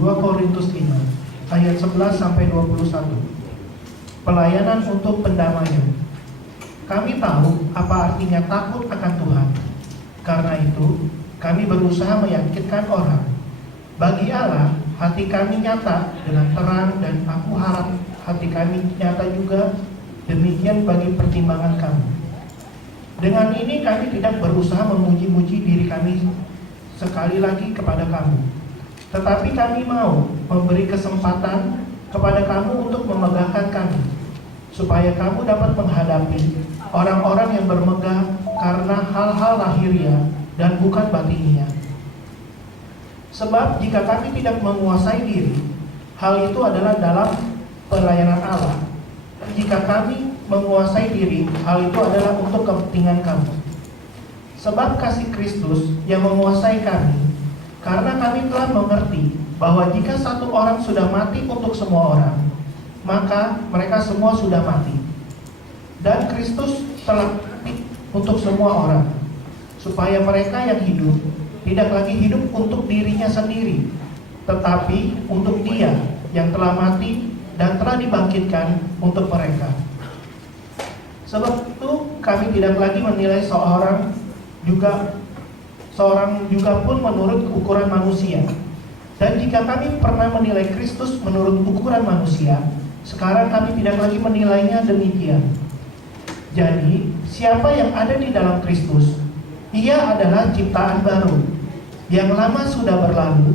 2 Korintus 5 ayat 11 sampai 21. Pelayanan untuk pendamaian. Kami tahu apa artinya takut akan Tuhan. Karena itu, kami berusaha meyakinkan orang. Bagi Allah, hati kami nyata dengan terang, dan aku harap hati kami nyata juga demikian bagi pertimbangan kamu. Dengan ini kami tidak berusaha memuji-muji diri kami sekali lagi kepada kamu, tetapi kami mau memberi kesempatan kepada kamu untuk memegahkan kami, supaya kamu dapat menghadapi orang-orang yang bermegah karena hal-hal lahiriah dan bukan batiniah. Sebab jika kami tidak menguasai diri, hal itu adalah dalam pelayanan Allah. Jika kami menguasai diri, hal itu adalah untuk kepentingan kamu. Sebab kasih Kristus yang menguasai kami, karena kami telah mengerti bahwa jika satu orang sudah mati untuk semua orang, maka mereka semua sudah mati. Dan Kristus telah mati untuk semua orang, supaya mereka yang hidup tidak lagi hidup untuk dirinya sendiri, tetapi untuk Dia yang telah mati dan telah dibangkitkan untuk mereka. Sebab itu kami tidak lagi menilai seorang juga pun menurut ukuran manusia. Dan jika kami pernah menilai Kristus menurut ukuran manusia, sekarang kami tidak lagi menilainya demikian. Jadi, siapa yang ada di dalam Kristus, ia adalah ciptaan baru. Yang lama sudah berlalu,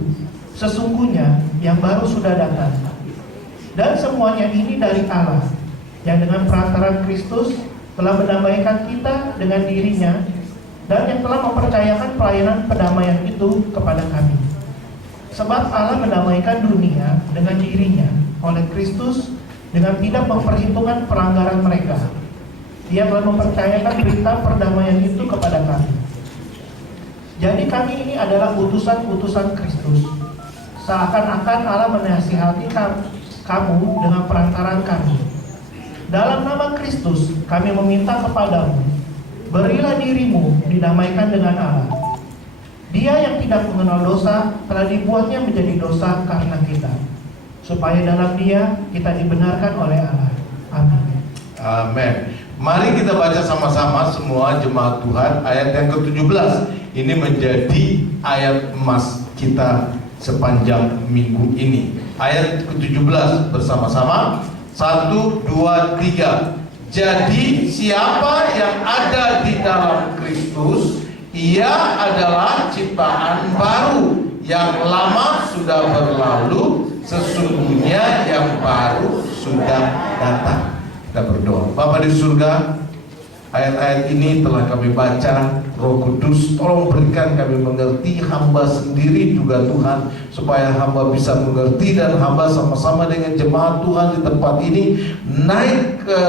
sesungguhnya yang baru sudah datang. Dan semuanya ini dari Allah, yang dengan perantaraan Kristus telah mendamaikan kita dengan dirinya, dan yang telah mempercayakan pelayanan pendamaian itu kepada kami. Sebab Allah mendamaikan dunia dengan dirinya oleh Kristus dengan tidak memperhitungkan pelanggaran mereka. Dia telah mempercayakan berita perdamaian itu kepada kami. Jadi kami ini adalah utusan-utusan Kristus. Seakan-akan Allah menasihati kamu dengan perantaraan kami. Dalam nama Kristus kami meminta kepadamu, berilah dirimu didamaikan dengan Allah. Dia yang tidak mengenal dosa telah dibuatnya menjadi dosa karena kita, supaya dalam Dia kita dibenarkan oleh Allah. Amin. Amin. Mari kita baca sama-sama semua jemaat Tuhan ayat yang ke-17. Ini menjadi ayat emas kita sepanjang minggu ini. Ayat ke-17 bersama-sama. 1, 2, 3. Jadi siapa yang ada di dalam Kristus, ia adalah ciptaan baru. Yang lama sudah berlalu, sesungguhnya yang baru sudah datang. Kita berdoa. Bapa di surga, ayat-ayat ini telah kami baca. Roh Kudus, tolong berikan kami mengerti, hamba sendiri juga Tuhan, supaya hamba bisa mengerti dan hamba sama-sama dengan jemaat Tuhan di tempat ini naik ke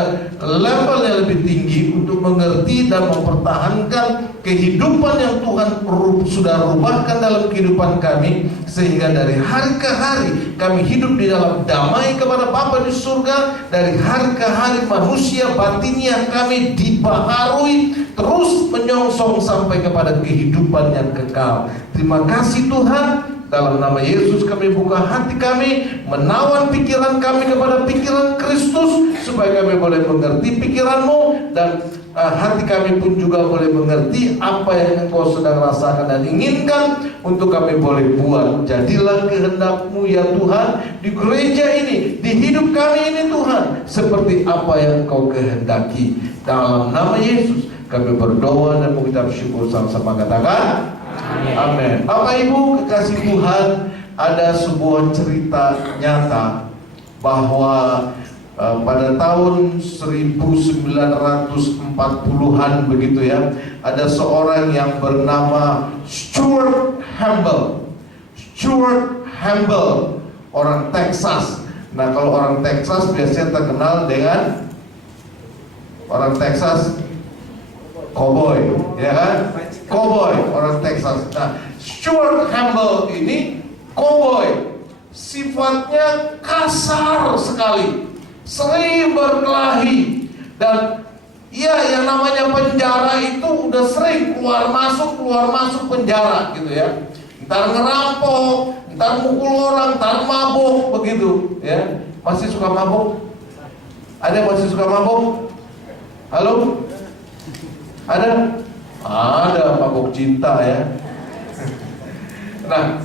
level yang lebih tinggi untuk mengerti dan mempertahankan kehidupan yang Tuhan sudah rubahkan dalam kehidupan kami, sehingga dari hari ke hari kami hidup di dalam damai kepada Bapa di surga. Dari hari ke hari manusia batinnya kami dibaharui terus menyongsong sampai kepada kehidupan yang kekal. Terima kasih Tuhan. Dalam nama Yesus kami buka hati kami, menawan pikiran kami kepada pikiran Kristus, supaya kami boleh mengerti pikiran-Mu, dan hati kami pun juga boleh mengerti apa yang Engkau sedang rasakan dan inginkan untuk kami boleh buat. Jadilah kehendak-Mu ya Tuhan di gereja ini, di hidup kami ini Tuhan, seperti apa yang Engkau kehendaki. Dalam nama Yesus kami berdoa dan mengucap syukur sama-sama, katakan amin. Bapak Ibu kekasih Tuhan, ada sebuah cerita nyata bahwa pada tahun 1940-an begitu ya, ada seorang yang bernama Stuart Hempel, orang Texas. Nah, kalau orang Texas biasanya terkenal dengan orang Texas cowboy, ya kan? Cowboy, orang Texas. Nah, Stuart Hempel ini cowboy, sifatnya kasar sekali, sering berkelahi, dan yang namanya penjara itu udah sering keluar masuk penjara gitu ya. Ntar ngerampok, ntar mukul orang, ntar mabuk begitu, ya. Masih suka mabuk? Ada yang masih suka mabuk? Halo? Ada? Ada mabuk cinta ya. Nah,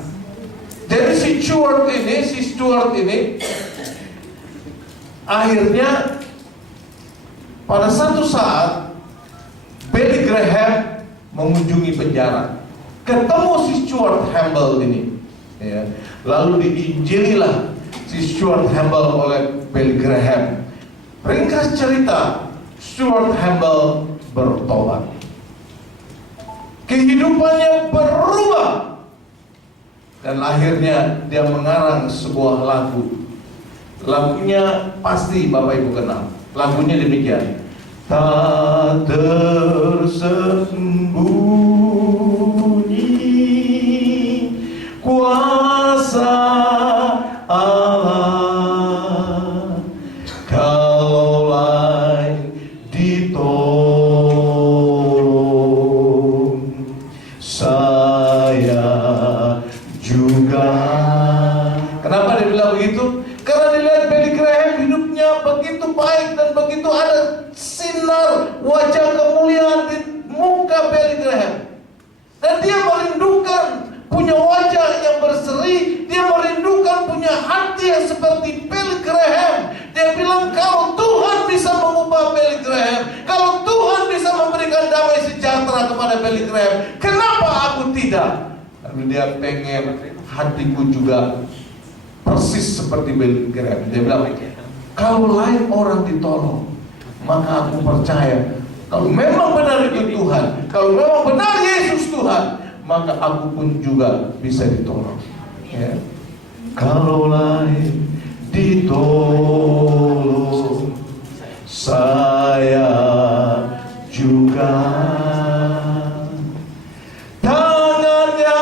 jadi si Stuart ini akhirnya pada satu saat Billy Graham mengunjungi penjara, ketemu si Stuart Hambell ini, ya. Lalu diinjililah si Stuart Hambell oleh Billy Graham. Ringkas cerita, Stuart Hambell bertobat, kehidupannya berubah, dan akhirnya dia mengarang sebuah lagu. Lagunya pasti Bapak Ibu kenal. Lagunya demikian: tak tersembunyi kuasa Allah, kalaulah ditolong saya juga. Kenapa dia bilang begitu? Karena dilihat Billy Graham hidupnya begitu baik dan begitu ada sinar wajah kemuliaan di muka Billy Graham. Dan dia merindukan punya wajah yang berseri, dia merindukan punya hati yang seperti Billy Graham. Dia bilang, kalau Tuhan bisa mengubah Billy Graham, kalau Tuhan bisa memberikan damai sejahtera kepada Billy Graham, kenapa aku tidak? Lalu dia pengen hatiku juga persis seperti Billy Graham. Dia bilang, kalau lain orang ditolong, maka aku percaya kalau memang benar itu Tuhan, kalau memang benar Yesus Tuhan, maka aku pun juga bisa ditolong, ya. Kalau lain ditolong, saya juga. Tangannya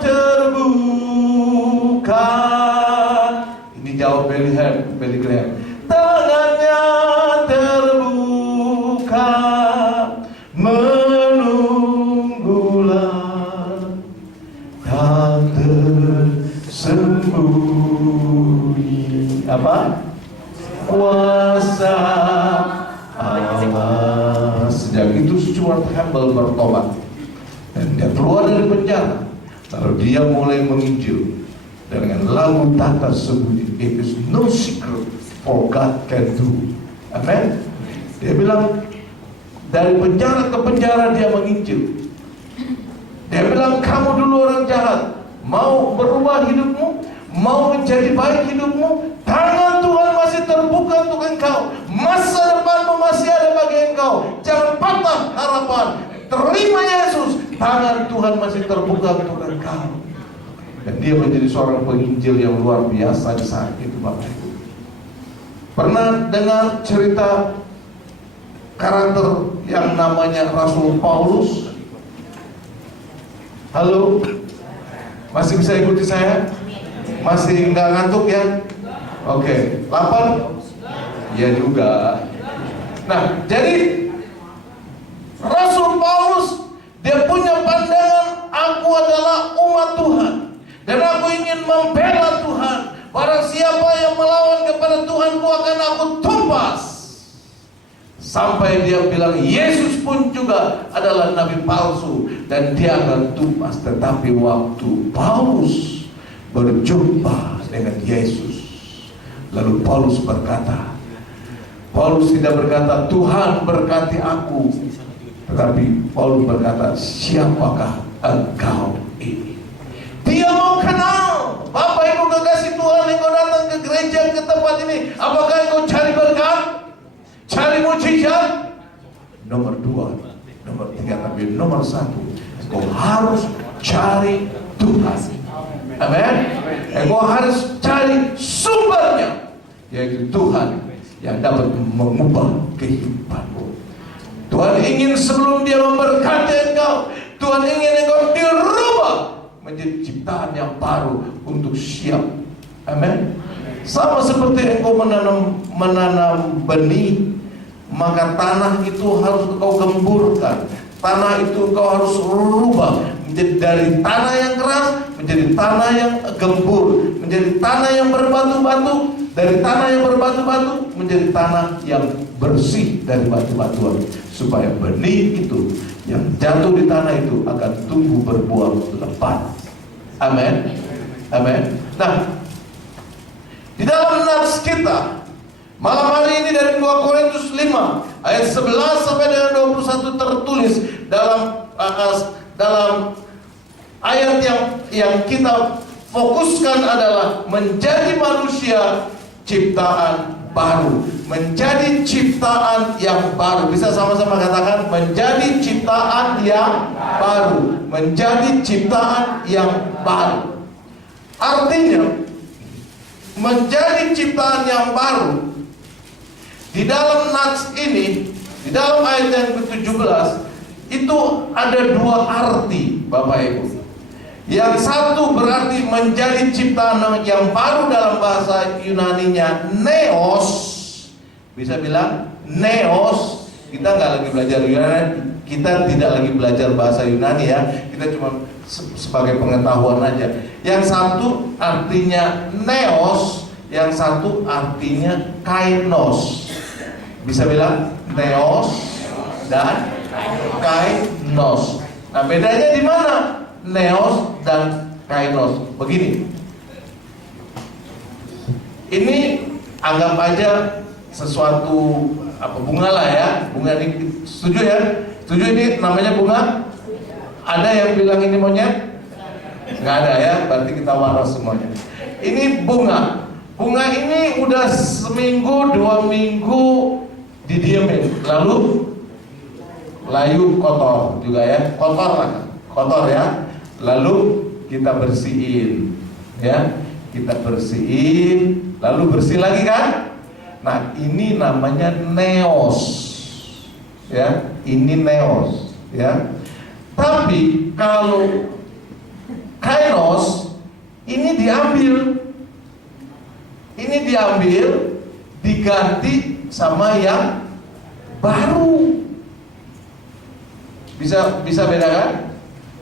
terbuka. Ini jawab Billy Graham. Tangannya terbuka, menunggulah, tak tersembunyi. Apa? Kuasa Allah. Sejak itu Stuart Hambell bertobat dan dia keluar dari penjara. Lalu dia mulai menginjil dengan lagu tak tersembunyi. It is no secret for God can do. Amen. Dia bilang dari penjara ke penjara dia menginjil. Dia bilang, kamu dulu orang jahat, mau berubah hidupmu, mau menjadi baik hidupmu, tangan Tuhan masih terbuka untuk engkau. Masa depanmu masih ada bagi engkau. Jangan patah harapan. Terima Yesus. Tangan Tuhan masih terbuka untuk engkau. Dan dia menjadi seorang penginjil yang luar biasa di saat itu, Bapak Ibu. Pernah dengar cerita karakter yang namanya Rasul Paulus? Halo? Masih bisa ikuti saya? Masih nggak ngantuk ya? Oke, lapar? Ya juga. Nah, jadi Rasul Paulus, dia punya pandangan, aku adalah umat Tuhan dan aku ingin membela Tuhan. Barang siapa yang melawan kepada Tuhanku akan aku tumpas. Sampai dia bilang Yesus pun juga adalah nabi palsu dan dia akan tumpas. Tetapi waktu Paulus berjumpa dengan Yesus, lalu Paulus berkata, Paulus tidak berkata Tuhan berkati aku, tetapi Paulus berkata, siapakah engkau ini? Dia mau kenal. Bapak Ibu kekasih Tuhan, engkau datang ke gereja, ke tempat ini, apakah engkau cari berkat? Cari mujizat? Nomor 2, nomor 3, tapi nomor 1, engkau harus cari Tuhan. Amin. Engkau harus cari sumbernya, yaitu Tuhan yang dapat mengubah kehidupanmu. Tuhan ingin sebelum dia memberkati engkau, Tuhan ingin engkau dirubah menjadi ciptaan yang baru untuk siap. Amin. Sama seperti engkau menanam benih, maka tanah itu harus engkau gemburkan. Tanah itu engkau harus rubah menjadi dari tanah yang keras menjadi tanah yang gembur, menjadi tanah yang berbatu-batu, dari tanah yang berbatu-batu menjadi tanah yang bersih dari batu-batuan, supaya benih itu yang jatuh di tanah itu akan tumbuh berbuah lebat. Amin. Amin. Nah, di dalam nats kita malam hari ini dari 2 Korintus 5 ayat 11 sampai dengan 21 tertulis dalam ayat yang kita fokuskan adalah menjadi manusia ciptaan baru, menjadi ciptaan yang baru. Bisa sama-sama katakan menjadi ciptaan yang baru, menjadi ciptaan yang baru. Artinya menjadi ciptaan yang baru di dalam nats ini, di dalam ayat yang ke-17 itu ada 2 arti, Bapak Ibu. Yang satu berarti menjadi ciptaan yang baru, dalam bahasa Yunaninya neos. Bisa bilang neos. Kita nggak lagi belajar Yunani, kita tidak lagi belajar bahasa Yunani ya. Kita cuma sebagai pengetahuan aja. Yang satu artinya neos, yang satu artinya kainos. Bisa bilang neos dan kainos. Nah, bedanya di mana? Neos dan kainos. Begini. Ini anggap aja sesuatu bunga lah ya. Bunga ini, setuju ya? Setuju ini namanya bunga? Ada yang bilang ini monyet? Nggak ada ya, berarti kita waras semuanya. Ini bunga. Bunga ini udah seminggu, 2 minggu didiemin, lalu layu kotor juga ya, kotor ya. Lalu kita bersihin, ya, kita bersihin, lalu bersih lagi kan? Nah, ini namanya neos, ya, ini neos, ya. Tapi kalau kainos ini diambil, diganti sama yang baru. Bisa bedakan?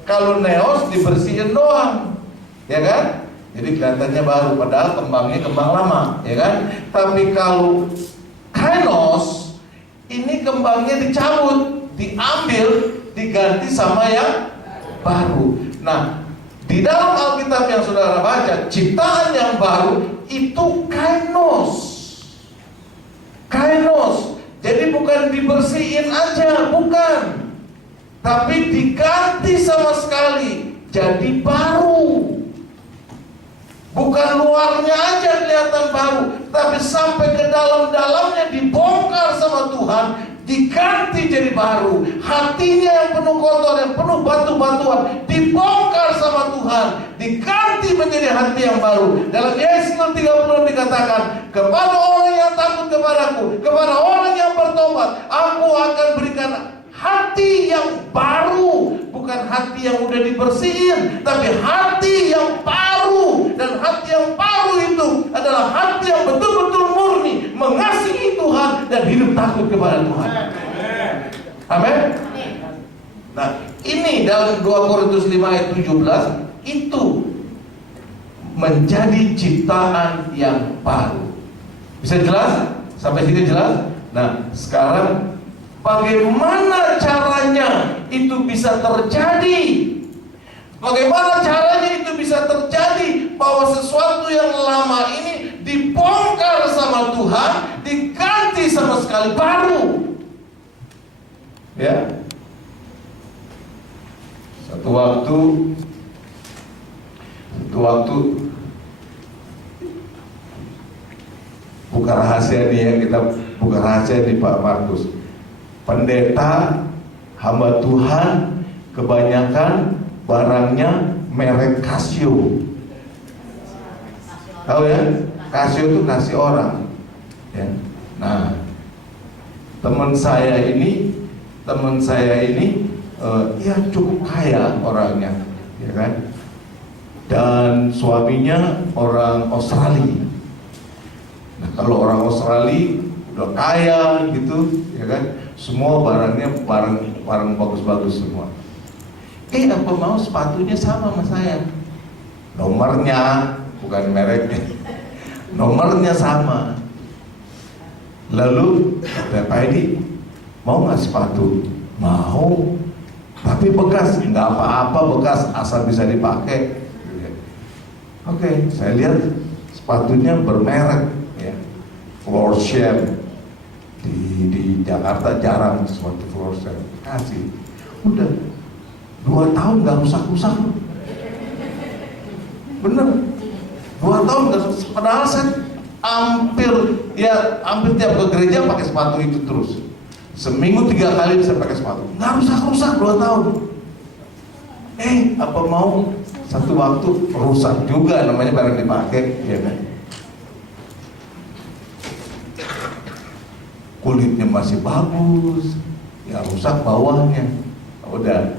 Kalau neos dibersihin doang, ya kan? Jadi kelihatannya baru, padahal kembangnya kembang lama, ya kan? Tapi kalau kainos, ini kembangnya dicabut, diambil, diganti sama yang baru. Nah, di dalam Alkitab yang saudara baca, ciptaan yang baru itu kainos. Kainos. Jadi bukan dibersihin aja, bukan. Tapi diganti sama sekali jadi baru. Bukan luarnya aja kelihatan baru, tapi sampai ke dalam-dalamnya dibongkar sama Tuhan, diganti jadi baru. Hatinya yang penuh kotor, yang penuh batu-batuan, dibongkar sama Tuhan, diganti menjadi hati yang baru. Dalam Yesaya 30 dikatakan, kepada orang yang takut kepadaku, kepada orang yang bertobat, aku akan berikan hati yang baru. Bukan hati yang udah dibersihin, tapi hati yang baru. Dan hati yang baru itu adalah hati yang betul-betul murni, mengasihi Tuhan dan hidup takut kepada Tuhan. Amin. Nah, ini dalam 2 Korintus 5 ayat 17 itu menjadi ciptaan yang baru. Bisa jelas? Sampai sini jelas? Nah, sekarang bagaimana caranya itu bisa terjadi? Bagaimana caranya itu bisa terjadi bahwa sesuatu yang lama ini dibongkar sama Tuhan, diganti sama sekali baru? Ya. Satu waktu buka rahasia nih ya, kita buka rahasia di Pak Markus. Pendeta hamba Tuhan kebanyakan barangnya merek Casio. Tahu ya? Casio itu kasih orang. Ya. Nah, teman saya ini ya cukup kaya orangnya, ya kan? Dan suaminya orang Australia. Nah, kalau orang Australia udah kaya gitu, ya kan? Semua barangnya barang bagus-bagus semua. Apa mau sepatunya sama saya, nomornya bukan mereknya, nomornya sama. Lalu kata Pak Edi, mau nggak sepatu? Mau, tapi bekas. Nggak apa-apa bekas, asal bisa dipakai. Oke, saya lihat sepatunya bermerek ya, Florsheim. Di Jakarta jarang sepatu Florsheim. Kasih, udah 2 tahun nggak rusak-rusak. Bener, 2 tahun nggak rusak. Padahal saya hampir tiap ke gereja pakai sepatu itu terus. Seminggu 3 kali saya pakai sepatu, nggak rusak-rusak 2 tahun. Apa mau satu waktu rusak juga, namanya barang dipakai, ya kan? Kulitnya masih bagus, ya rusak bawahnya. Udah,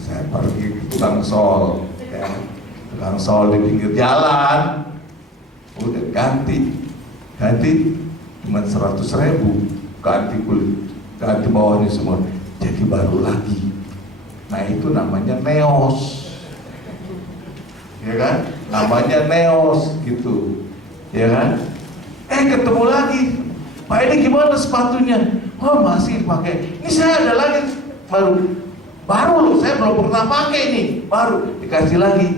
saya pergi ke tukang sol, ya. Tukang sol di pinggir jalan, udah ganti cuma 100.000, ganti kulit, ganti bawahnya semua, jadi baru lagi. Nah itu namanya neos, ya kan? Namanya neos gitu, ya kan? Ketemu lagi, Pak ini gimana sepatunya? Oh masih dipakai. Ini saya ada lagi baru loh, saya belum pernah pakai nih, baru dikasih lagi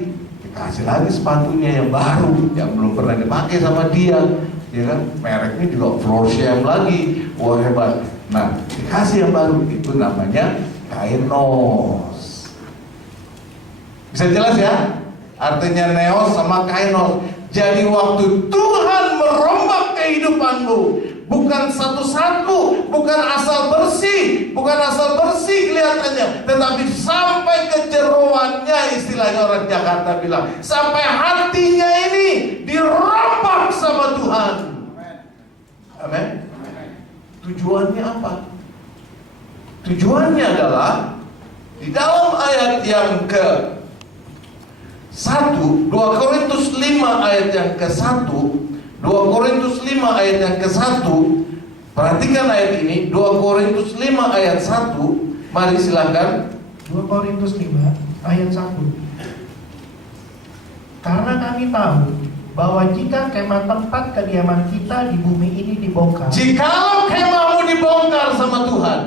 sepatunya yang baru, yang belum pernah dipakai sama dia, ya kan? Mereknya juga Florsheim lagi, wah hebat. Nah dikasih yang baru, itu namanya kainos. Bisa jelas ya? Artinya neos sama kainos. Jadi waktu Tuhan merombak kehidupanmu, bukan satu-satu, bukan asal bersih kelihatannya, tetapi sampai ke jeroannya, istilahnya orang Jakarta bilang, sampai hatinya ini dirombak sama Tuhan. Amin. Tujuannya apa? Tujuannya adalah di dalam ayat yang ke 1, 2 Korintus 5 ayat yang ke 1, 2 Korintus 5 ayat yang ke 1. Perhatikan ayat ini, 2 Korintus 5 ayat 1. Mari silakan. 2 Korintus 5 ayat 1. Karena kami tahu bahwa jika kemah tempat kediaman kita di bumi ini dibongkar. Jikalau kemahmu dibongkar sama Tuhan,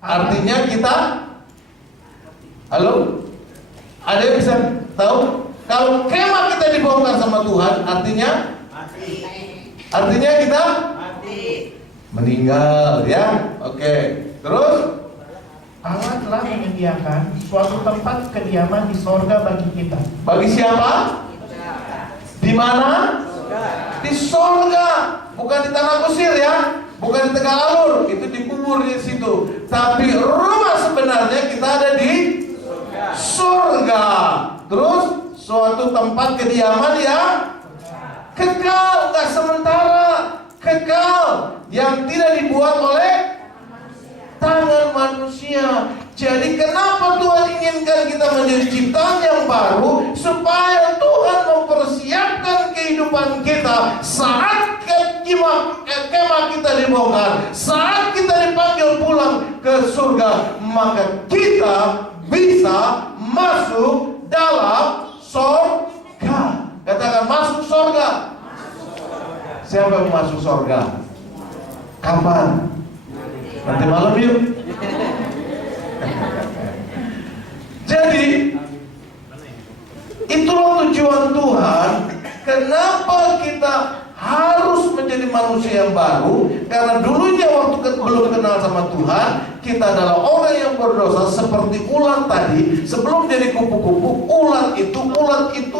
artinya kita, halo? Ada yang bisa tahu? Kalau kemah kita dibongkar sama Tuhan, artinya kita meninggal, ya. Oke. Terus Allah telah menyediakan suatu tempat kediaman di sorga bagi kita. Bagi siapa? Di mana? Di sorga, bukan di tanah kusir ya, bukan di Tegalalur, itu dikubur di situ. Tapi rumah sebenarnya kita ada di surga. Terus suatu tempat kediaman yang kekal, nggak sementara, kekal, yang tidak dibuat oleh tangan manusia. Jadi kenapa Tuhan inginkan kita menjadi ciptaan yang baru? Supaya Tuhan mempersiapkan kehidupan kita saat kemah kita dibongkar, saat kita dipanggil pulang ke surga, maka kita bisa masuk dalam surga. Katakan masuk surga. Siapa yang masuk surga? Kapan? Nanti malam yuk. Jadi itulah tujuan Tuhan. Kenapa kita harus menjadi manusia yang baru? Karena dulunya waktu belum kenal sama Tuhan, kita adalah orang yang berdosa seperti ulat tadi. Sebelum jadi kupu-kupu, ulat itu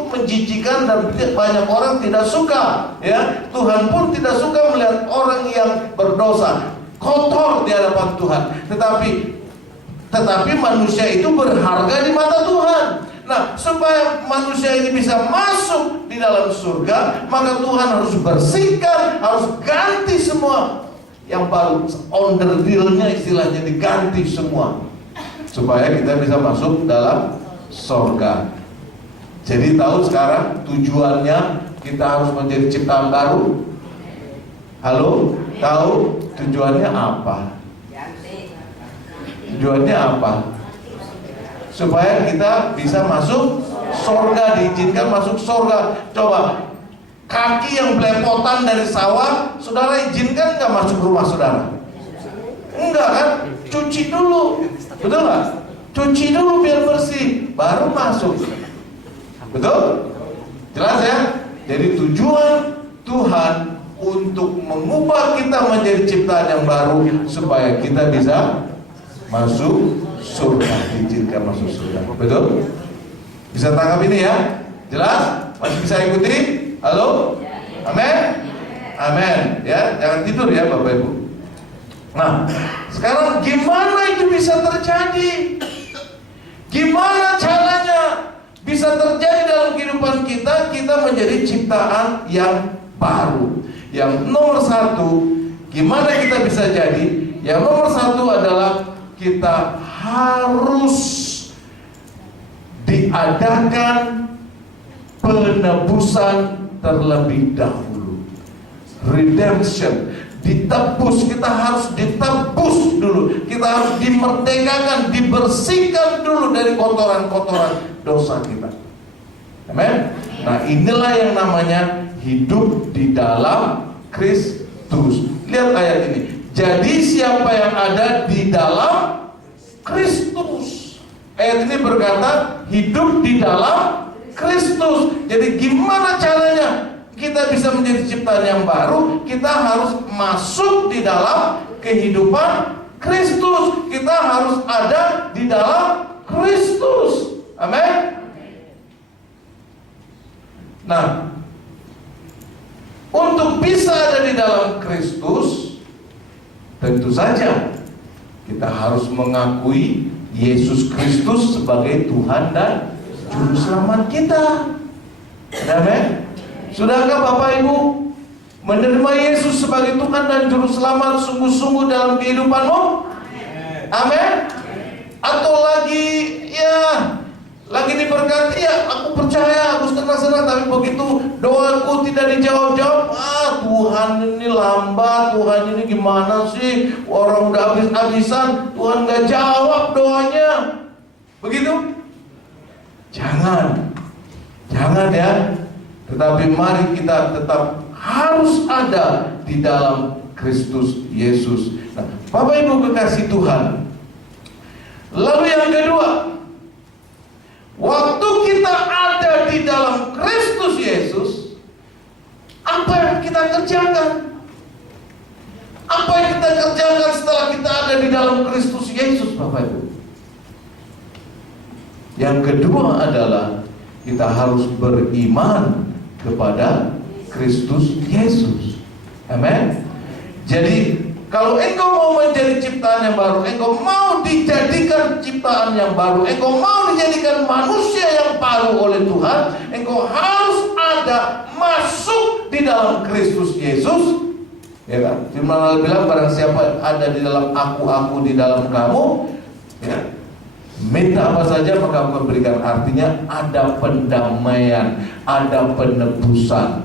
menjijikan dan banyak orang tidak suka. Ya, Tuhan pun tidak suka melihat orang yang berdosa, kotor di hadapan Tuhan. Tetapi manusia itu berharga di mata Tuhan. Nah, supaya manusia ini bisa masuk di dalam surga, maka Tuhan harus bersihkan, harus ganti semua yang baru, onderdilnya istilahnya diganti semua, supaya kita bisa masuk dalam surga. Jadi tahu sekarang tujuannya kita harus menjadi ciptaan baru? Halo? Tahu tujuannya apa? Tujuannya apa? supaya kita bisa masuk surga, diizinkan masuk surga. Coba, kaki yang belepotan dari sawah, saudara izinkan nggak masuk rumah saudara? Enggak kan? Cuci dulu, betul nggak? Cuci dulu biar bersih, baru masuk. Betul? Jelas ya? Jadi tujuan Tuhan untuk mengubah kita menjadi ciptaan yang baru supaya kita bisa masuk surga, diizinkan masuk surga. Betul? Bisa tangkap ini ya? Jelas? Masih bisa ikuti? Halo? Amin? Amin. Ya, jangan tidur ya Bapak Ibu. Nah, sekarang gimana itu bisa terjadi? Gimana caranya bisa terjadi dalam kehidupan kita? Kita menjadi ciptaan yang baru. Yang nomor satu, gimana kita bisa jadi? Yang nomor satu adalah kita harus diadakan penebusan terlebih dahulu. Redemption, ditebus, kita harus ditebus dulu. Kita harus dimerdekakan, dibersihkan dulu dari kotoran-kotoran dosa kita. Amin. Nah, inilah yang namanya hidup di dalam Kristus. Lihat ayat ini. Jadi siapa yang ada di dalam Kristus. Ayat ini berkata hidup di dalam Kristus. Jadi gimana caranya kita bisa menjadi ciptaan yang baru? Kita harus masuk di dalam kehidupan Kristus. Kita harus ada di dalam Kristus. Amin. Nah, untuk bisa ada di dalam Kristus, tentu saja kita harus mengakui Yesus Kristus sebagai Tuhan dan Juru Selamat kita. Amin. Sudahkah Bapak Ibu menerima Yesus sebagai Tuhan dan Juru Selamat sungguh-sungguh dalam kehidupanmu? Amin. Atau lagi diberkati, ya aku percaya, aku senang-senang, tapi begitu doaku tidak dijawab-jawab, Tuhan ini lambat, Tuhan ini gimana sih, orang udah habis-habisan, Tuhan gak jawab doanya. Begitu? Jangan ya. Tetapi mari kita tetap harus ada di dalam Kristus Yesus. Nah, Bapak Ibu kekasih Tuhan, lalu yang kedua, waktu kita ada di dalam Kristus Yesus, apa yang kita kerjakan? Apa yang kita kerjakan setelah kita ada di dalam Kristus Yesus, Bapak Ibu? Yang kedua adalah kita harus beriman kepada Kristus Yesus. Amin. Jadi kalau engkau mau menjadi ciptaan yang baru, engkau mau dijadikan ciptaan yang baru, engkau mau dijadikan manusia yang baru oleh Tuhan, engkau harus ada masuk di dalam Kristus Yesus. Ya kan? Firman Allah bilang, barang siapa ada di dalam aku di dalam kamu, ya, minta apa saja maka aku berikan. Artinya ada pendamaian, ada penebusan.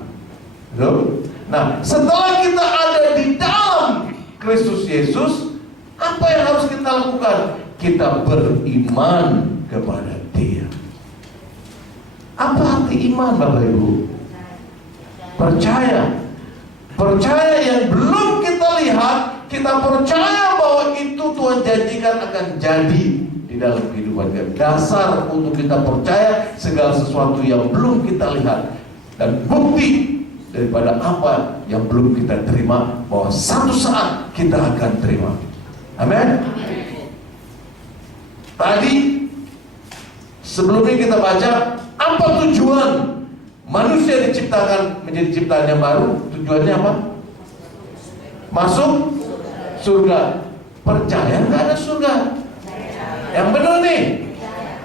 Nah, setelah kita ada di dalam Kristus Yesus, apa yang harus kita lakukan? Kita beriman kepada Dia. Apa arti iman, Bapak Ibu? Percaya yang belum kita lihat, kita percaya bahwa itu Tuhan janjikan akan jadi di dalam kehidupan kita. Dasar untuk kita percaya segala sesuatu yang belum kita lihat, dan bukti daripada apa yang belum kita terima, bahwa satu saat kita akan terima. Amin. Tadi sebelumnya kita baca, apa tujuan manusia diciptakan menjadi ciptaan yang baru? Tujuannya apa? Masuk surga. Percaya nggak ada surga? Yang benar nih,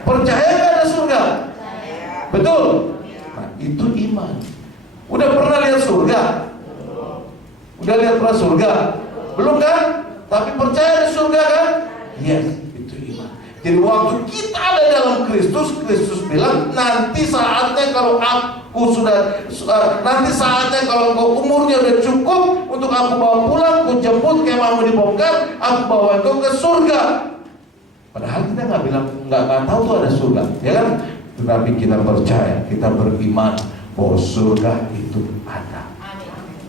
percaya nggak ada surga? Betul. Nah, itu iman. Udah pernah lihat surga? Udah lihat pernah surga? Belum kan? Tapi percaya ada surga kan? Yes, itu iman. Jadi waktu kita ada dalam Kristus, Kristus bilang, nanti saatnya kalau nanti saatnya kalau engkau umurnya udah cukup untuk aku bawa pulang, aku jemput kemahmu dibongkar, aku bawa engkau ke surga. Padahal kita nggak tahu tuh ada surga, ya kan? Tetapi kita percaya, kita beriman bahwa surga itu ada.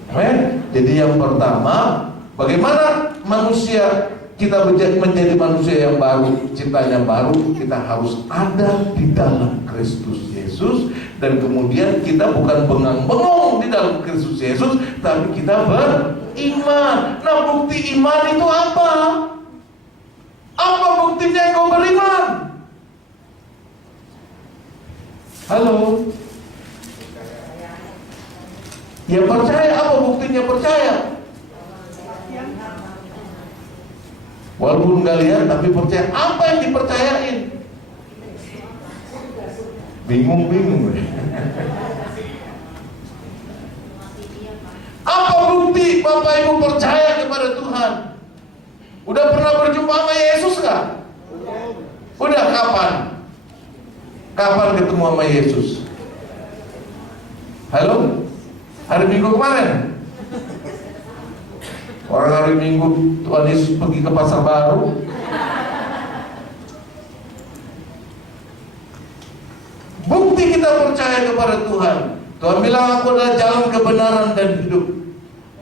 Amin. Jadi yang pertama, bagaimana manusia kita menjadi manusia yang baru, ciptaan yang baru, kita harus ada di dalam Kristus Yesus, dan kemudian kita bukan bengang-bengong di dalam Kristus Yesus, tapi kita beriman. Nah, bukti iman itu apa? Apa buktinya engkau beriman? Halo? Ya percaya, apa buktinya percaya? Walaupun nggak lihat tapi percaya. Apa yang dipercayain? Bingung. Apa bukti Bapak Ibu percaya kepada Tuhan? Udah pernah berjumpa sama Yesus nggak? Udah, kapan? Kapan ketemu sama Yesus? Halo? Hari Minggu kemarin? Orang hari Minggu Tuhan Yesus pergi ke pasar baru. Bukti kita percaya kepada Tuhan. Tuhan bilang, aku adalah jalan kebenaran dan hidup.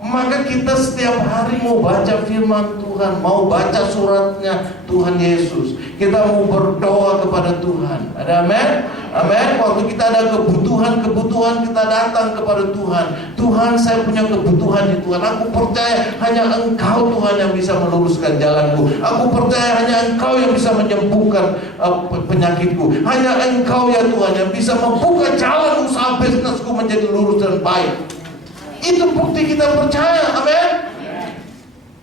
Maka kita setiap hari mau baca firman Tuhan, mau baca suratnya Tuhan Yesus. Kita mau berdoa kepada Tuhan. Ada amin? Amin. Waktu kita ada kebutuhan kita datang kepada Tuhan. Tuhan, saya punya kebutuhan ya Tuhan. Aku percaya hanya Engkau Tuhan yang bisa meluruskan jalanku. Aku percaya hanya Engkau yang bisa menyembuhkan penyakitku. Hanya Engkau ya Tuhan yang bisa membuka jalan usaha bisnisku menjadi lurus dan baik. Itu bukti kita percaya. Amin.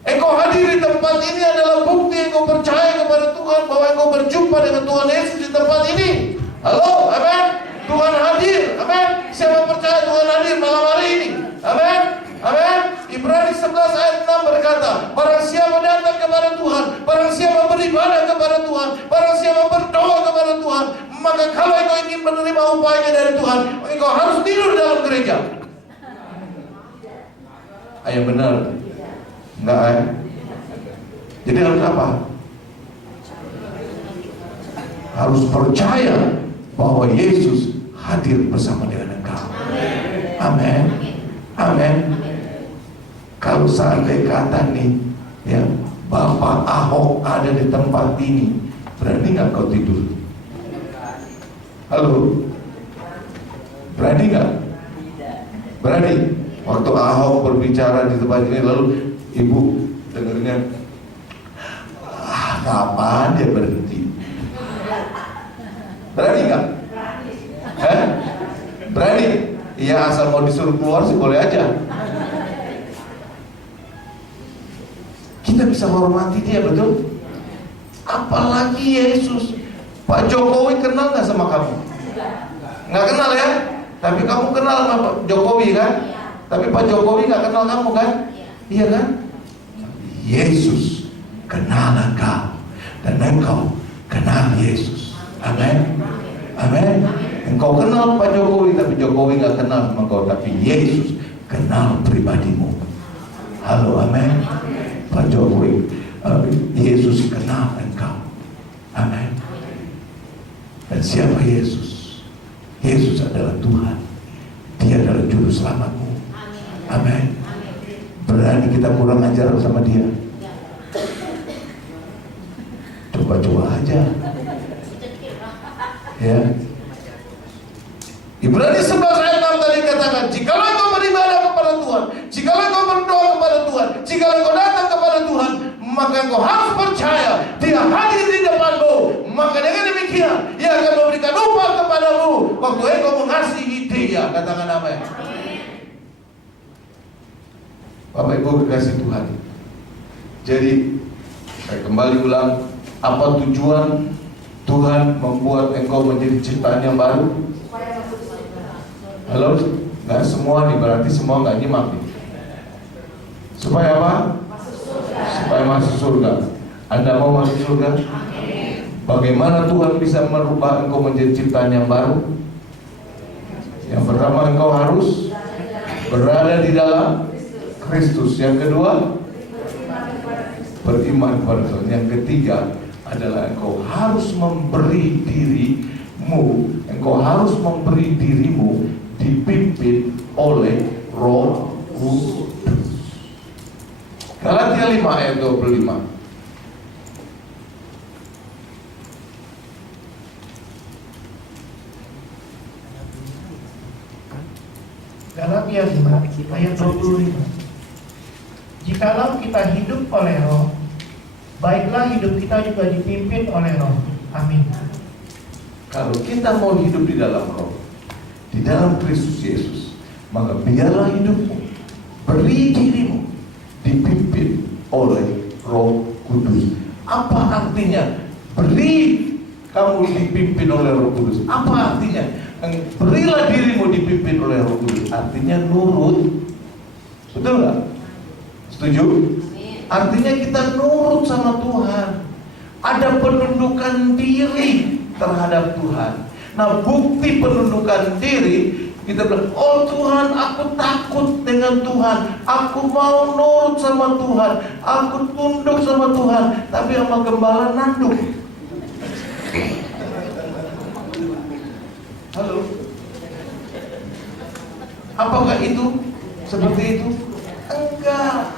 Engkau hadir di tempat ini adalah bukti engkau percaya kepada Tuhan, bahwa engkau berjumpa dengan Tuhan Yesus di tempat ini. Halo, amin. Tuhan hadir, amin. Siapa percaya Tuhan hadir malam hari ini? Amin, amin. Ibrani 11 ayat 6 berkata, barang siapa datang kepada Tuhan, barang siapa beribadah kepada Tuhan, barang siapa berdoa kepada Tuhan, maka kalau engkau ingin menerima upahnya dari Tuhan, engkau harus tidur dalam gereja. Ayah benar? Enggak ya? Jadi harus apa? Harus percaya bahwa Yesus hadir bersama dengan engkau. Amin. Amin. Kalau seandainya kata nih, ya, Bapak Ahok ada di tempat ini, berani nggak kau tidur? Halo? Berani nggak? Berani? Waktu Ahok berbicara di tempat ini, lalu ibu dengarnya, kapan dia berhenti? Berani nggak? Berani? Iya, asal mau disuruh keluar sih boleh aja. Kita bisa menghormati dia, betul? Apalagi Yesus. Pak Jokowi kenal nggak sama kamu? Nggak kenal ya? Tapi kamu kenal sama Pak Jokowi kan? Tapi Pak Jokowi nggak kenal kamu kan? Iya kan? Yesus kenal engkau, dan engkau kenal Yesus. Amin. Amin. Engkau kenal Pak Jokowi, tapi Jokowi nggak kenal sama engkau, tapi Yesus kenal pribadimu. Halo, amin. Pak Jokowi, Yesus kenal engkau. Amin. Dan siapa Yesus? Yesus adalah Tuhan. Dia adalah juru selamatmu. Amin. Berani kita kurang ajar sama dia? Coba-coba aja. Ya. Ibrani 11 ayat 6 tadi katakan, jikalau engkau beribadah kepada Tuhan, jikalau engkau berdoa kepada Tuhan, jikalau engkau datang kepada Tuhan, maka engkau harus percaya Dia hadir di depanmu. Maka dengan demikian Dia akan memberikan upah kepadamu waktu engkau mengasihi Dia. Katakan amin. Bapak Ibu kekasih Tuhan, jadi saya kembali ulang, apa tujuan Tuhan membuat engkau menjadi ciptaan yang baru? Halo, nggak semua nih, berarti semua nggak nyimak nih. Supaya apa? Supaya masuk surga. Anda mau masuk surga? Bagaimana Tuhan bisa merubah engkau menjadi ciptaan yang baru? Yang pertama, engkau harus berada di dalam Kristus. Yang kedua, beriman kepada Tuhan. Yang ketiga adalah engkau harus memberi dirimu, engkau harus memberi dirimu dipimpin oleh Roh Kudus. Galatia 5 ayat 25. Galatia 5 ayat 25. Jikalau kita hidup oleh Roh, baiklah hidup kita juga dipimpin oleh Roh. Amin. Kalau kita mau hidup di dalam Roh, di dalam Kristus Yesus, maka biarlah hidupmu, beri dirimu dipimpin oleh Roh Kudus. Apa artinya beri kamu dipimpin oleh Roh Kudus? Apa artinya? Berilah dirimu dipimpin oleh Roh Kudus. Artinya nurut. Betul nggak? Setuju? Artinya kita nurut sama Tuhan. Ada penundukan diri terhadap Tuhan. Nah, bukti penundukan diri, kita bilang, oh Tuhan, aku takut dengan Tuhan, aku mau nurut sama Tuhan, aku tunduk sama Tuhan, tapi sama gembala nanduk. Halo? Apakah itu seperti itu? Enggak.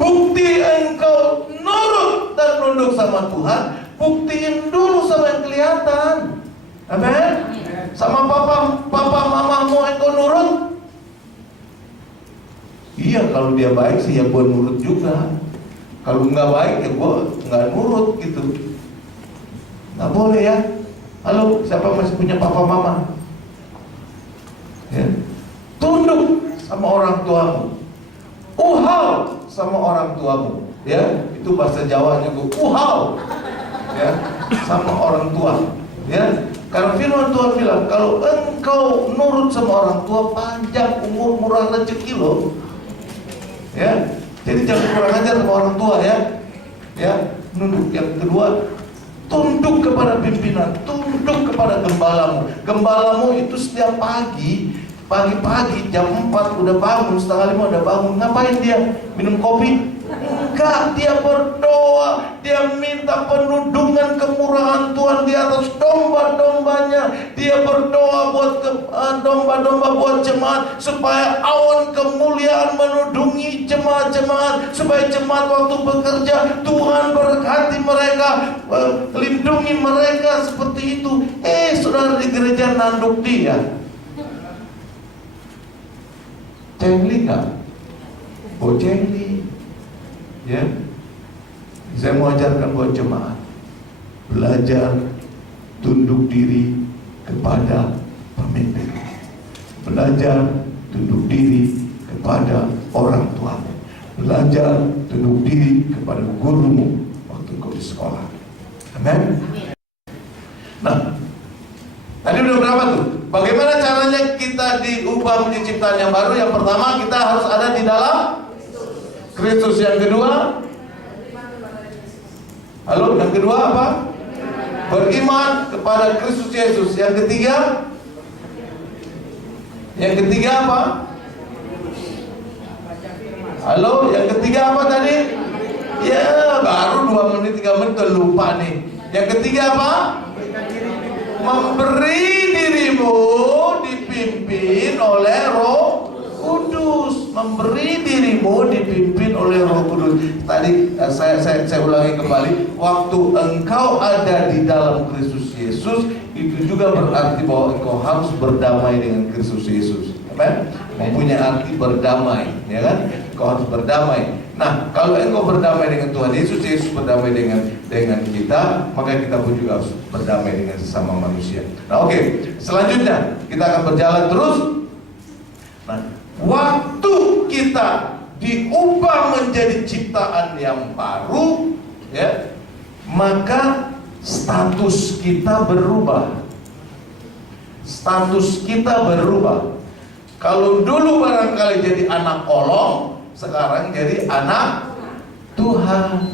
Bukti engkau nurut dan nunduk sama Tuhan, buktiin dulu sama yang kelihatan. Amin. Sama papa mamamu engkau nurut? Iya, kalau dia baik sih ya gue nurut juga. Kalau nggak baik ya gue nggak nurut gitu. Nggak boleh ya. Halo, siapa masih punya papa mama? Ya. Tunduk sama orang tuamu. Uhau sama orang tuamu. Ya, itu bahasa Jawanya gue uhau. Ya, sama orang tua. Ya. Karena firman Tuhan bilang, kalau engkau nurut sama orang tua, panjang umur, murah rezeki lo. Ya, jadi jangan kurang ajar sama orang tua ya. Ya, nunduk. Yang kedua, tunduk kepada pimpinan, tunduk kepada gembalamu. Gembalamu itu setiap pagi-pagi jam 4 udah bangun, setengah 5 udah bangun. Ngapain dia? Minum kopi? Enggak, dia berdoa, dia minta penundungan kemurahan Tuhan di atas domba-dombanya. Dia berdoa buat domba-domba, buat jemaat, supaya awan kemuliaan menudungi jemaat-jemaat, supaya jemaat waktu bekerja Tuhan berkati mereka, lindungi mereka seperti itu. Saudara di gereja nanduk dia, cengli nggak? Oh cengli. Ya, saya mau ajarkan buat jemaat, belajar tunduk diri kepada pemimpin, belajar tunduk diri kepada orang tua, belajar tunduk diri kepada gurumu waktu kau di sekolah. Amin. Nah, tadi udah berapa tuh? Bagaimana caranya kita diubah menjadi ciptaan yang baru? Yang pertama, kita harus ada di dalam Kristus. Yang kedua, halo, yang kedua apa? Beriman kepada Kristus Yesus. Yang ketiga apa? Halo, yang ketiga apa tadi? Ya, baru 2 menit 3 menit udah lupa nih. Yang ketiga apa? Memberi dirimu dipimpin oleh Roh Kudus. Memberi dirimu dipimpin oleh Roh Kudus. Tadi saya ulangi kembali, waktu engkau ada di dalam Kristus Yesus, itu juga berarti bahwa engkau harus berdamai dengan Kristus Yesus. Amen. Mempunyai arti berdamai, ya kan? Engkau harus berdamai. Nah, kalau engkau berdamai dengan Tuhan Yesus, Yesus berdamai dengan kita, maka kita pun juga harus berdamai dengan sesama manusia. Nah, oke. Selanjutnya kita akan berjalan terus. Nah, waktu kita diubah menjadi ciptaan yang baru, ya, maka status kita berubah. Status kita berubah. Kalau dulu barangkali jadi anak kolong, sekarang jadi anak Tuhan.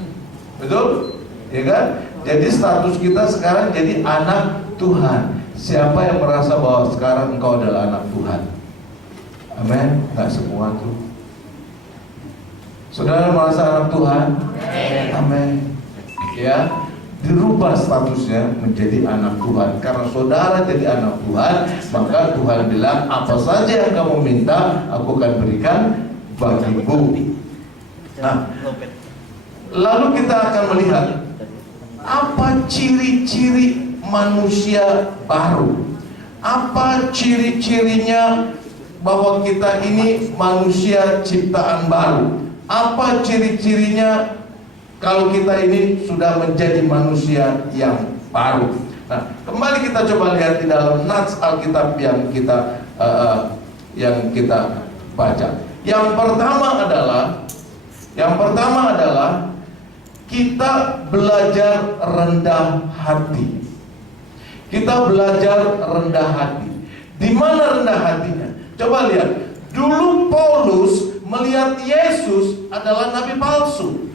Betul? Ya kan? Jadi status kita sekarang jadi anak Tuhan. Siapa yang merasa bahwa sekarang engkau adalah anak Tuhan? Amin. Nggak semua tuh. Saudara merasa anak Tuhan? Amin. Ya. dirubah statusnya menjadi anak Tuhan. Karena saudara jadi anak Tuhan, maka Tuhan bilang, apa saja yang kamu minta, aku akan berikan bagimu. Nah, lalu kita akan melihat apa ciri-ciri manusia baru. Apa ciri-cirinya bahwa kita ini manusia ciptaan baru? Apa ciri-cirinya kalau kita ini sudah menjadi manusia yang baru? Nah, kembali kita coba lihat di dalam nats Alkitab yang kita baca. Yang pertama adalah kita belajar rendah hati. Kita belajar rendah hati. Di mana rendah hatinya? Coba lihat. Dulu Paulus melihat Yesus adalah nabi palsu.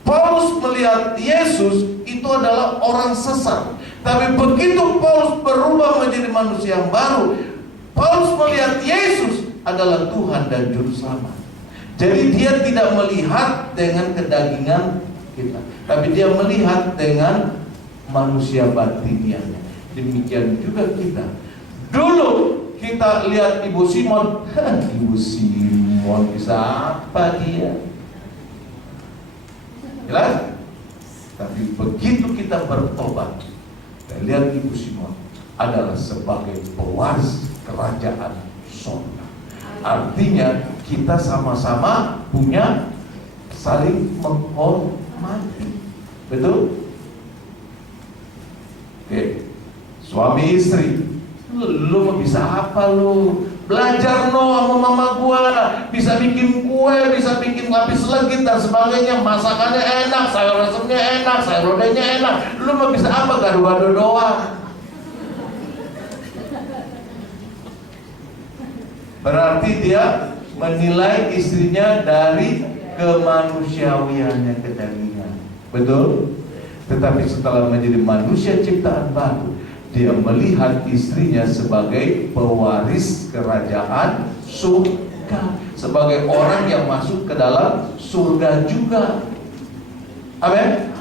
Paulus melihat Yesus itu adalah orang sesat. Tapi begitu Paulus berubah menjadi manusia yang baru, Paulus melihat Yesus adalah Tuhan dan Juru Selamat. Jadi dia tidak melihat dengan kedagingan kita, tapi dia melihat dengan manusia batinnya. Demikian juga kita. Dulu kita lihat Ibu Simon, Ibu Simon bisa apa dia? Jelas? Tapi begitu kita bertobat dan lihat Ibu Simon adalah sebagai pewaris kerajaan surga. Artinya kita sama-sama punya saling menghormati. Betul? Oke. Suami istri, lu mau bisa apa lu? Belajar sama mama gua, bisa bikin kue, bisa bikin lapis legit dan sebagainya, masakannya enak, sayur asemnya enak, sayur lodehnya enak. Lu mau bisa apa? Gado-gado doang. Berarti dia menilai istrinya dari kemanusiawiannya, kedagingan. Betul? Tetapi setelah menjadi manusia ciptaan baru, dia melihat istrinya sebagai pewaris kerajaan surga, sebagai orang yang masuk ke dalam surga juga. Amin.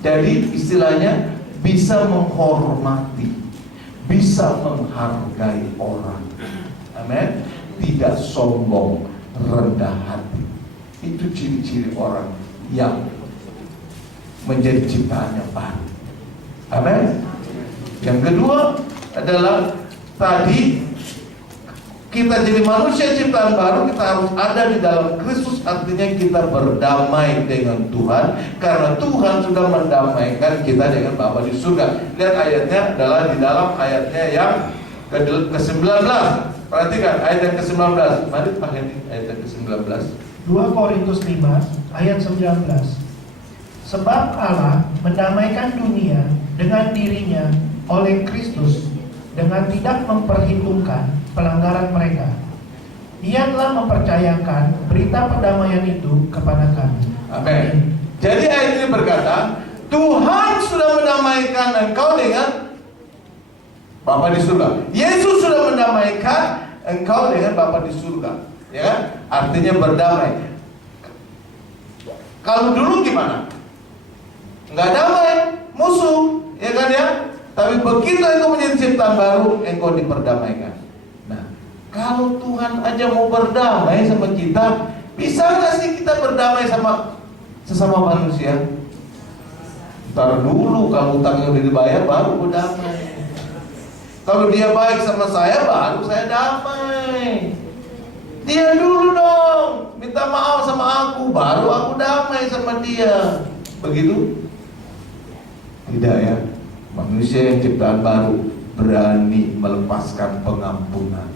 Jadi istilahnya bisa menghormati, bisa menghargai orang. Amin. Tidak sombong, rendah hati. Itu ciri-ciri orang yang menjadi ciptaannya baru. Amin. Yang kedua adalah tadi kita jadi manusia ciptaan baru, kita harus ada di dalam Kristus. Artinya kita berdamai dengan Tuhan, karena Tuhan sudah mendamaikan kita dengan Bapa di surga. Lihat ayatnya adalah di dalam ayatnya yang ke-19. Perhatikan ayat yang ke-19. Mari Pak Hendy, ayat yang ke-19. 2 Korintus 5 ayat 19. Sebab Allah mendamaikan dunia dengan dirinya oleh Kristus dengan tidak memperhitungkan pelanggaran mereka. Ia telah mempercayakan berita perdamaian itu kepada kami. Amin. Jadi ayat ini berkata, Tuhan sudah mendamaikan engkau dengan Bapa di surga. Yesus sudah mendamaikan engkau dengan Bapa di surga. Ya kan? Artinya berdamai. Kalau dulu gimana? Enggak damai, musuh, ya kan ya? Tapi begitu engkau menjadi ciptaan baru, engkau diperdamaikan. Nah, kalau Tuhan aja mau berdamai sama kita, bisa nggak sih kita berdamai sama sesama manusia? Ntar dulu kalau utangnya udah dibayar baru berdamai. Kalau dia baik sama saya, baru saya damai. Dia dulu dong minta maaf sama aku, baru aku damai sama dia. Begitu? Tidak ya. Manusia yang ciptaan baru berani melepaskan pengampunan.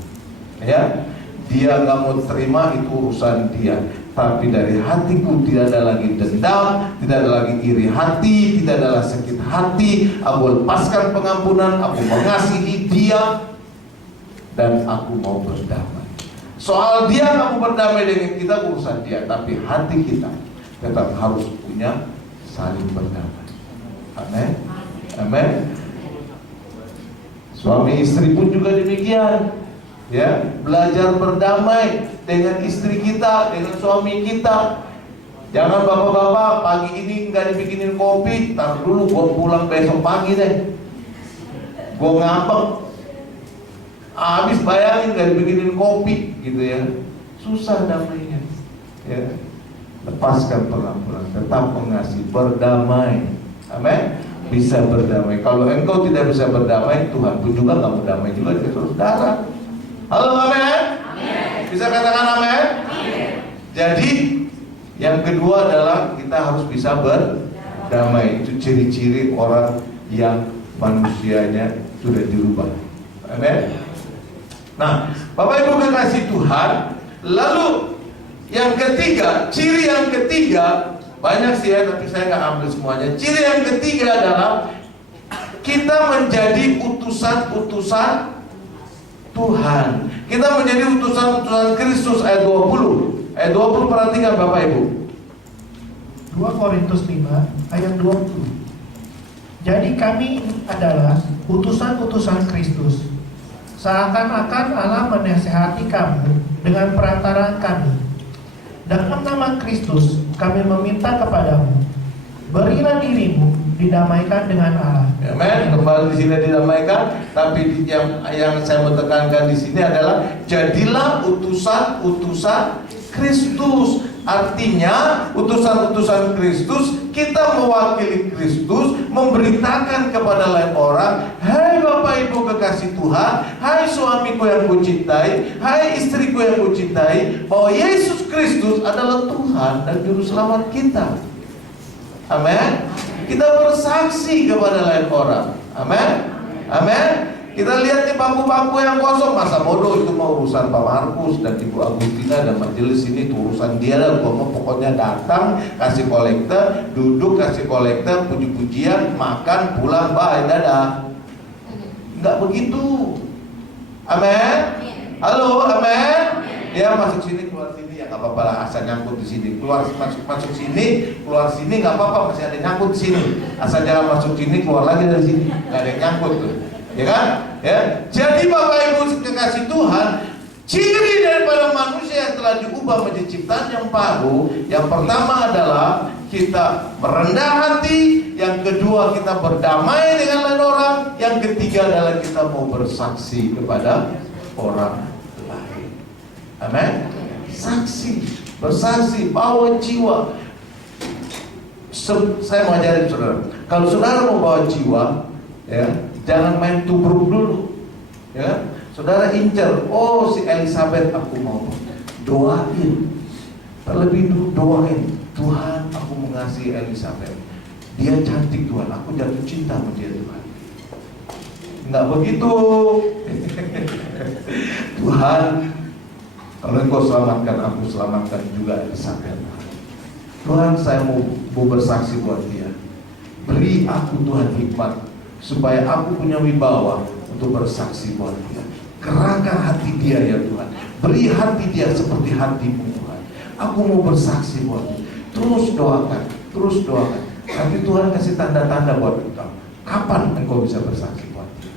Ya, dia nggak mau terima, itu urusan dia. Tapi dari hatiku tidak ada lagi dendam, tidak ada lagi iri hati, tidak ada lagi sakit hati. Aku lepaskan pengampunan, aku mengasihi dia, dan aku mau berdamai. Soal dia nggak mau berdamai dengan kita, urusan dia. Tapi hati kita tetap harus punya saling berdamai. Amin. Amin. Suami istri pun juga demikian. Ya, belajar berdamai dengan istri kita, dengan suami kita. Jangan bapak-bapak pagi ini nggak dibikinin kopi, tar dulu gua pulang besok pagi deh, gua ngambek. Habis bayangin nggak dibikinin kopi gitu ya, susah damainya. Ya, lepaskan pelan-pelan, tetap mengasihi, berdamai. Amin. Bisa berdamai. Kalau engkau tidak bisa berdamai, Tuhan pun juga nggak berdamai juga dengan saudara. Halo, amin. Bisa katakan amin? Jadi yang kedua adalah kita harus bisa berdamai. Itu ciri-ciri orang yang manusianya sudah dirubah. Amin. Nah, Bapak Ibu kekasih Tuhan, lalu yang ketiga, ciri yang ketiga, banyak sih ya, tapi saya nggak ambil semuanya. Ciri yang ketiga adalah kita menjadi utusan-utusan Tuhan. Kita menjadi utusan-utusan Kristus. Ayat 20. Ayat 20 perhatikan Bapak Ibu. 2 Korintus 5 ayat 20. Jadi kami adalah utusan-utusan Kristus, seakan-akan Allah menasihati kamu dengan perantaraan kami. Dalam nama Kristus kami meminta kepadamu, berilah dirimu didamaikan dengan Allah. Amin. Kembali di sini didamaikan, tapi yang saya mau tekankan di sini adalah jadilah utusan-utusan Kristus. Artinya utusan-utusan Kristus, kita mewakili Kristus, memberitakan kepada lain orang, hai Bapak Ibu kekasih Tuhan, hai suamiku yang kucintai, hai istriku yang kucintai, bahwa Yesus Kristus adalah Tuhan dan Juru Selamat kita. Amin. Kita bersaksi kepada lain orang. Amin. Amin. Kita lihat nih bangku-bangku yang kosong, masa bodoh itu mau urusan Pak Markus dan Ibu Agustina dan majelis ini, itu urusan dia lah. Pokoknya datang, kasih kolektor, duduk kasih kolektor, puji-pujian, makan, pulang, bye, dadah. Enggak begitu. Amin. Halo, amin. Dia masuk sini, keluar sini, ya nggak apa-apa lah, asal nyangkut di sini. Keluar masuk sini, keluar sini nggak apa-apa, masih ada yang nyangkut di sini. Asal jangan masuk sini, keluar lagi dari sini, nggak ada yang nyangkut tuh. Ya kan? Ya. Jadi Bapak Ibu kekasih Tuhan, ciri daripada manusia yang telah diubah menjadi ciptaan yang baru, yang pertama adalah kita merendah hati, yang kedua kita berdamai dengan lain orang, yang ketiga adalah kita mau bersaksi kepada orang lain. Amin. Saksi, bersaksi, bawa jiwa. Saya mau ajarin saudara, kalau saudara mau bawa jiwa, ya, jangan main tubruk dulu, ya. Saudara incer, oh si Elizabeth aku mau, doain, terlebih dulu doain, Tuhan aku mengasihi Elizabeth, dia cantik Tuhan, aku jatuh cinta sama dia Tuhan. Enggak begitu. Tuhan, kalau engkau selamatkan aku, selamatkan juga Elizabeth. Tuhan, saya mau bersaksi buat dia, beri aku Tuhan hikmat supaya aku punya wibawa untuk bersaksi buat dia. Gerakkan hati dia ya Tuhan, beri hati dia seperti hatimu Tuhan. Aku mau bersaksi buat dia. Terus doakan, terus doakan. Nanti Tuhan kasih tanda-tanda buat engkau, kapan engkau bisa bersaksi buat dia.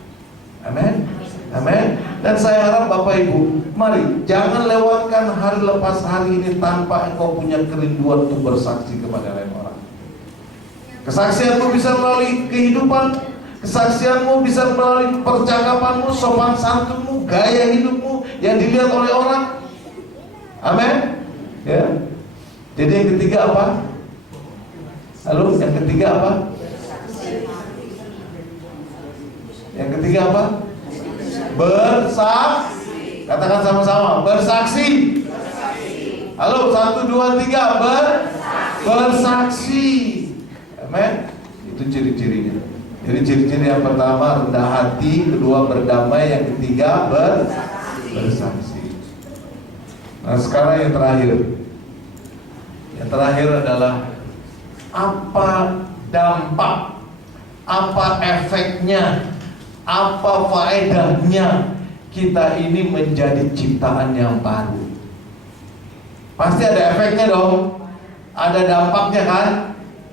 Amin. Amin. Dan saya harap Bapak Ibu, mari jangan lewatkan hari lepas hari ini tanpa engkau punya kerinduan untuk bersaksi kepada lain orang. Kesaksianmu bisa melalui kehidupan, kesaksianmu bisa melalui percakapanmu, sopan santunmu, gaya hidupmu yang dilihat oleh orang. Amin. Ya. Jadi yang ketiga apa? Halo, yang ketiga apa? Yang ketiga apa? Bersaksi. Katakan sama-sama, bersaksi. Halo, 1, 2, 3, bersaksi. Amin. Itu ciri-cirinya. Jadi ciri-ciri yang pertama rendah hati, kedua berdamai, yang ketiga bersaksi. Nah sekarang yang terakhir. Yang terakhir adalah apa dampak, apa efeknya, apa faedahnya kita ini menjadi ciptaan yang baru. Pasti ada efeknya dong, ada dampaknya kan?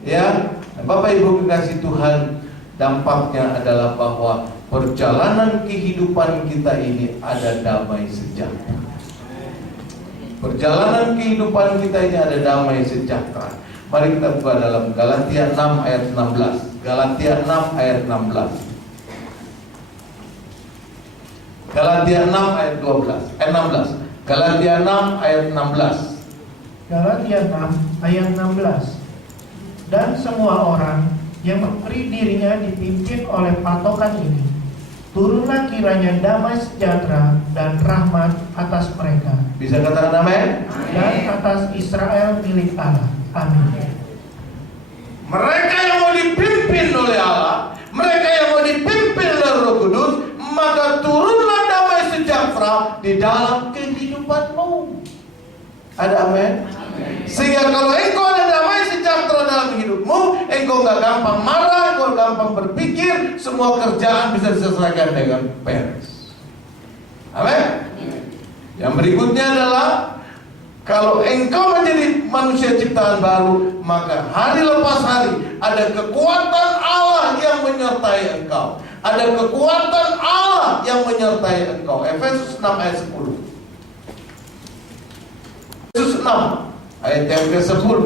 Ya, Bapak Ibu kekasih Tuhan, dampaknya adalah bahwa perjalanan kehidupan kita ini ada damai sejahtera. Perjalanan kehidupan kita ini ada damai sejahtera. Mari kita buka dalam Galatia 6 ayat 16. Galatia 6 ayat 16. Galatia 6 ayat 16. Galatia 6 ayat 16. Galatia 6 ayat 16. Dan semua orang yang memberi dirinya dipimpin oleh patokan ini, turunlah kiranya damai sejahtera dan rahmat atas mereka. Bisa katakan amin? Dan atas Israel milik Allah. Amin. Mereka yang mau dipimpin oleh Allah, mereka yang mau dipimpin oleh Roh Kudus, maka turunlah damai sejahtera di dalam kehidupanmu. Ada amin? Sehingga kalau engkau ada damai sejahtera dalam hidupmu, engkau gak gampang marah, engkau gampang berpikir, semua kerjaan bisa diselesaikan dengan beres. Amin? Yang berikutnya adalah kalau engkau menjadi manusia ciptaan baru, maka hari lepas hari ada kekuatan Allah yang menyertai engkau. Ada kekuatan Allah yang menyertai engkau. Efesus 6 ayat 10. Efesus 6 ayat yang ke-10.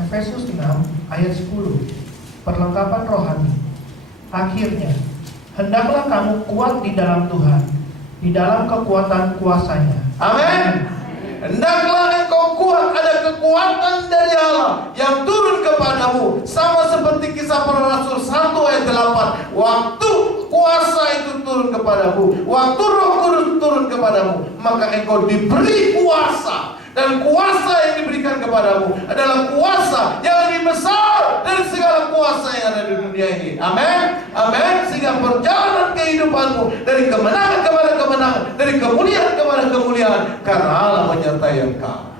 Efesus 6 ayat 10. Perlengkapan rohani. Akhirnya, hendaklah kamu kuat di dalam Tuhan, di dalam kekuatan kuasa-Nya. Amin. Hendaklah engkau kuat, ada kekuatan dari Allah yang turun kepadamu. Sama seperti kisah para rasul 1 ayat 8. Waktu kuasa itu turun kepadamu, waktu Roh Kudus turun kepadamu, maka engkau diberi kuasa. Dan kuasa yang diberikan kepadamu adalah kuasa yang lebih besar dari segala kuasa yang ada di dunia ini. Amin. Amin. Sehingga perjalanan kehidupanmu dari kemenangan kepada kemenangan, dari kemuliaan kepada kemuliaan, karena Allah menyertai engkau.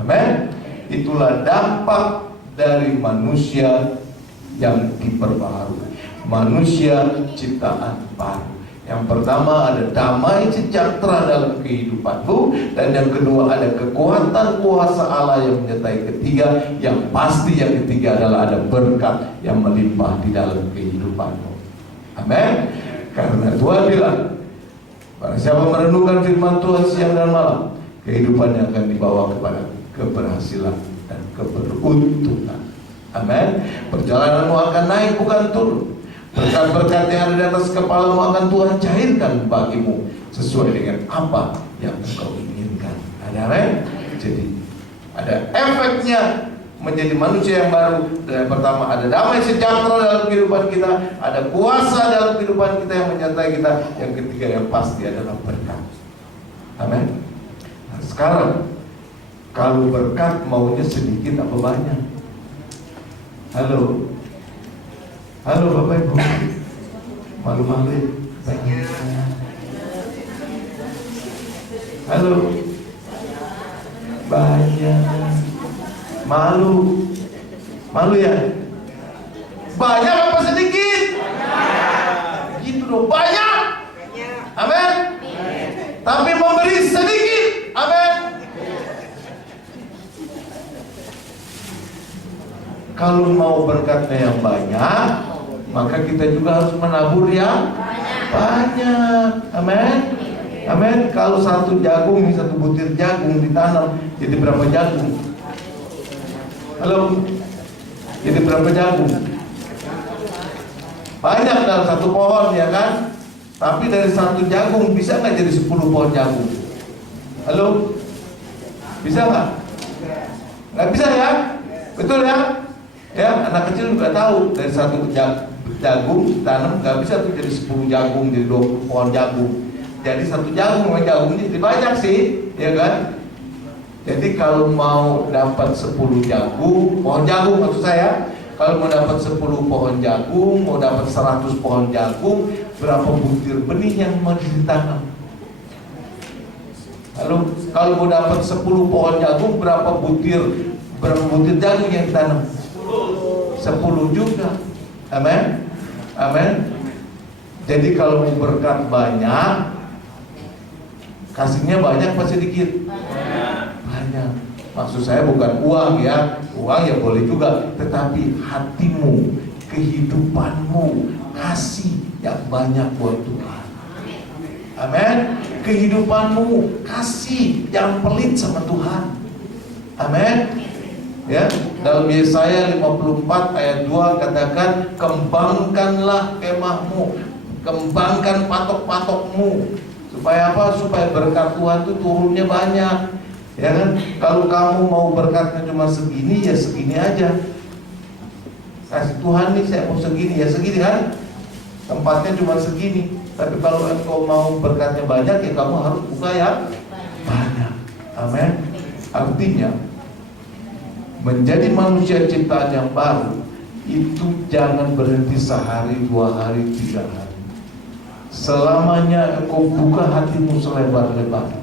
Amin. Itulah dampak dari manusia yang diperbaharui, manusia ciptaan baru. Yang pertama ada damai sejahtera dalam kehidupanmu, dan yang kedua ada kekuatan kuasa Allah yang menyertai. Ketiga, yang pasti yang ketiga adalah ada berkat yang melimpah di dalam kehidupanmu. Amin. Karena Tuhan bilang, barang siapa merenungkan firman Tuhan siang dan malam, kehidupannya akan dibawa kepada keberhasilan dan keberuntungan. Amin. Perjalananmu akan naik bukan turun. Berkat-berkat yang ada di atas kepalamu akan Tuhan cairkan bagimu sesuai dengan apa yang engkau inginkan. Ada amin? Jadi ada efeknya menjadi manusia yang baru. Dan yang pertama ada damai sejahtera dalam kehidupan kita, ada kuasa dalam kehidupan kita yang menyertai kita. Yang ketiga yang pasti adalah berkat. Amin. Nah, sekarang kalau berkat maunya sedikit apa banyak? Halo. Halo Bapak Ibu, malu-malu. Halo, banyak. Malu ya? Banyak apa sedikit? Gitu dong, banyak. Amin. Tapi memberi sedikit. Amin. Kalau mau berkatnya yang banyak, maka kita juga harus menabur yang banyak. Amin. Amin. Kalau satu jagung, satu butir jagung ditanam, jadi berapa jagung? Halo, jadi berapa jagung? Banyak dalam satu pohon, ya kan? Tapi dari satu jagung bisa nggak jadi 10 pohon jagung? Halo, bisa nggak? Nggak bisa ya? Betul ya? Ya, anak kecil juga tahu dari satu jagung tanam nggak bisa tuh jadi 10 jagung, jadi 20 pohon jagung. Jadi satu jagung, jagungnya jadi banyak sih, ya kan? Jadi kalau mau dapat 10 jagung, pohon jagung maksud saya, kalau mau dapat 10 pohon jagung, mau dapat 100 pohon jagung, berapa butir benih yang mau ditanam? Lalu kalau mau dapat 10 pohon jagung, berapa butir jagung yang ditanam? 10 juga. Amin. Amin. Jadi kalau mau berkat banyak, kasihnya banyak apa sedikit? Banyak. Maksud saya bukan uang ya. Uang ya boleh juga, tetapi hatimu, kehidupanmu, kasih yang banyak buat Tuhan. Amin. kehidupanmu, kasih, jangan pelit sama Tuhan. Amin. Ya, dalam Yesaya 54 ayat 2 katakan, kembangkanlah kemahmu, kembangkan patok-patokmu. Supaya apa? Supaya berkat Tuhan itu turunnya banyak. Ya kan? Kalau kamu mau berkatnya cuma segini, ya segini aja. Kasih Tuhan nih, saya mau segini, ya segini kan? Tempatnya cuma segini. Tapi kalau engkau mau berkatnya banyak, ya kamu harus buka yang banyak. Amin. Artinya menjadi manusia ciptaan yang baru itu jangan berhenti sehari, 2 hari, 3 hari. Selamanya engkau buka hatimu selebar-lebarnya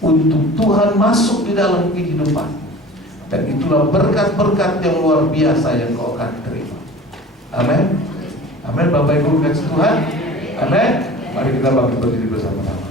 untuk Tuhan masuk di dalam kehidupan. Dan itulah berkat-berkat yang luar biasa yang kau akan terima. Amin. Amin. Bapak Ibu kasih Tuhan. Amin. Mari kita bangkit berdiri bersama-sama.